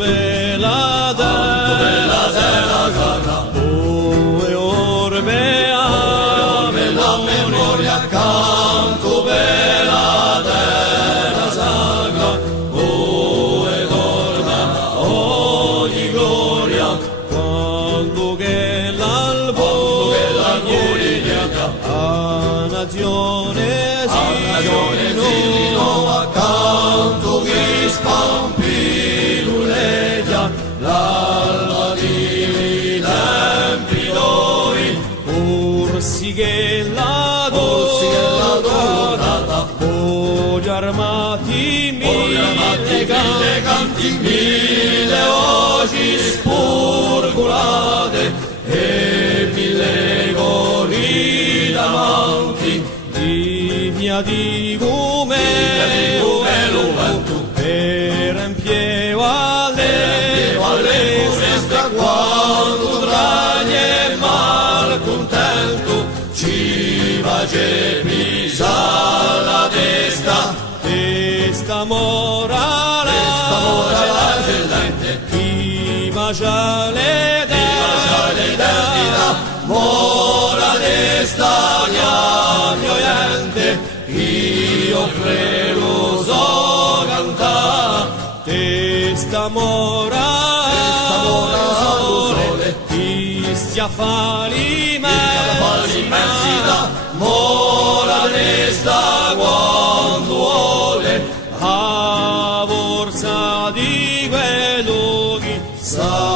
bella terra, dove orbe ave la memoria, canto bella terra sacra, dove torna ogni gloria, quando che l'albo regna, a nazione si nuova, canto che spampiluleggia, l'alba di tempi noi, orsi che la donata, poi armati mille canti, mille voci spurgulate e mille cori davanti, divia di gumelo per empieva alle festa, quando tra gli malcontento ci va che pisa la testa mora la gente, chi mangia le denti, mora testa mio ente, io credo so cantare, testa mora sole, ti stia fali immensità, mora testa quando vuole, a forza di quello che sa.